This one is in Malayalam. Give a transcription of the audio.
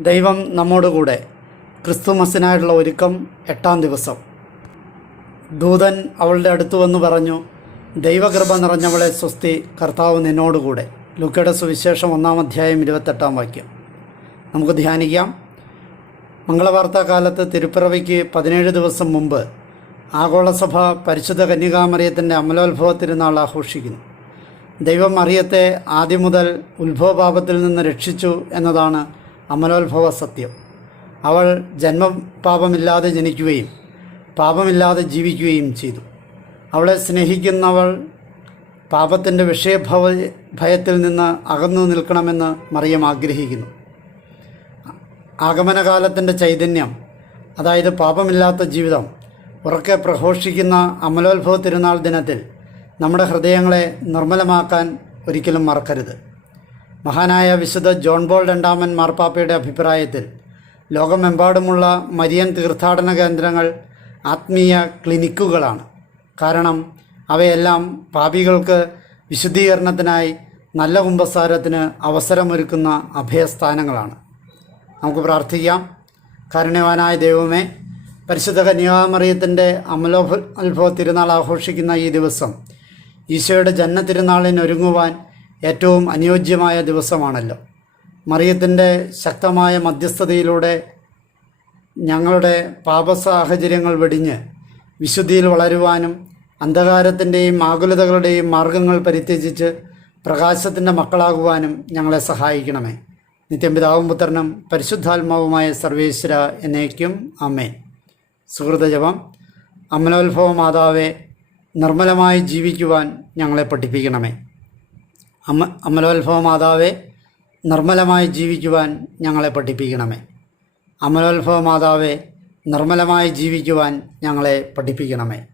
ദൈവം നമ്മോടുകൂടെ ക്രിസ്തുമസിനായുള്ള ഒരുക്കം എട്ടാം ദിവസം. ദൂതൻ അവളുടെ അടുത്തു വന്ന് പറഞ്ഞു ദൈവകൃപ നിറഞ്ഞവളെ സ്വസ്തി കർത്താവ് നിന്നോടുകൂടെ ലുക്കയുടെ സുവിശേഷം ഒന്നാം അധ്യായം ഇരുപത്തെട്ടാം വാക്യം. നമുക്ക് ധ്യാനിക്കാം. മംഗളവാർത്താ കാലത്ത് തിരുപ്പിറവിക്ക് പതിനേഴ് ദിവസം മുമ്പ് ആഗോളസഭ പരിശുദ്ധ കന്യകാമറിയത്തിന്റെ അമലോത്ഭവ തിരുനാൾ ആഘോഷിക്കുന്നു. ദൈവം മറിയത്തെ ആദ്യം മുതൽ ഉത്ഭവപാപത്തിൽ നിന്ന് രക്ഷിച്ചു എന്നതാണ് അമലോത്ഭവ സത്യം. അവൾ ജന്മപാപമില്ലാതെ ജനിക്കുകയും പാപമില്ലാതെ ജീവിക്കുകയും ചെയ്തു. അവളെ സ്നേഹിക്കുന്നവൾ പാപത്തിന്റെ വിഷയഭവ ഭയത്തിൽ നിന്ന് അകന്നു നിൽക്കണമെന്ന് മറിയം ആഗ്രഹിക്കുന്നു. ആഗമനകാലത്തിന്റെ ചൈതന്യം അതായത് പാപമില്ലാത്ത ജീവിതം ഉറക്കെ പ്രഘോഷിക്കുന്ന അമലോത്ഭവ തിരുനാൾ ദിനത്തിൽ നമ്മുടെ ഹൃദയങ്ങളെ നിർമ്മലമാക്കാൻ ഒരിക്കലും മറക്കരുത്. മഹാനായ വിശുദ്ധ ജോൺ ബോൾ രണ്ടാമൻ മാർപ്പാപ്പയുടെ അഭിപ്രായത്തിൽ ലോകമെമ്പാടുമുള്ള മരിയൻ തീർത്ഥാടന കേന്ദ്രങ്ങൾ ആത്മീയ ക്ലിനിക്കുകളാണ്. കാരണം അവയെല്ലാം പാപികൾക്ക് വിശുദ്ധീകരണത്തിനായി നല്ല കുമ്പസാരത്തിന് അവസരമൊരുക്കുന്ന അഭയസ്ഥാനങ്ങളാണ്. നമുക്ക് പ്രാർത്ഥിക്കാം. കാരുണ്യവാനായ ദൈവമേ പരിശുദ്ധ കന്യാമറിയത്തിന്റെ അമലോഭ അത്ഭുത തിരുനാൾ ആഘോഷിക്കുന്ന ഈ ദിവസം ഈശോയുടെ ജന്മ തിരുനാളിന് ഒരുങ്ങുവാൻ ഏറ്റവും അനുയോജ്യമായ ദിവസമാണല്ലോ. മറിയത്തിന്റെ ശക്തമായ മധ്യസ്ഥതയിലൂടെ ഞങ്ങളുടെ പാപസാഹചര്യങ്ങൾ വെടിഞ്ഞ് വിശുദ്ധിയിൽ വളരുവാനും അന്ധകാരത്തിന്റെയും ആകുലതകളുടെയും മാർഗങ്ങൾ പരിത്യജിച്ച് പ്രകാശത്തിന്റെ മക്കളാകുവാനും ഞങ്ങളെ സഹായിക്കണമേ. നിത്യം പിതാവും പുത്രനും പരിശുദ്ധാത്മാവുമായ സർവേശ്വര എന്നേക്കും അമ്മേ സുഹൃതജപം അമലോത്ഭവ മാതാവെ നിർമ്മലമായി ജീവിക്കുവാൻ ഞങ്ങളെ പഠിപ്പിക്കണമേ. അമ അമലോത്ഭവ മാതാവെ നിർമ്മലമായി ജീവിക്കുവാൻ ഞങ്ങളെ പഠിപ്പിക്കണമേ. അമലോത്ഭവ മാതാവെ നിർമ്മലമായി ജീവിക്കുവാൻ ഞങ്ങളെ പഠിപ്പിക്കണമേ.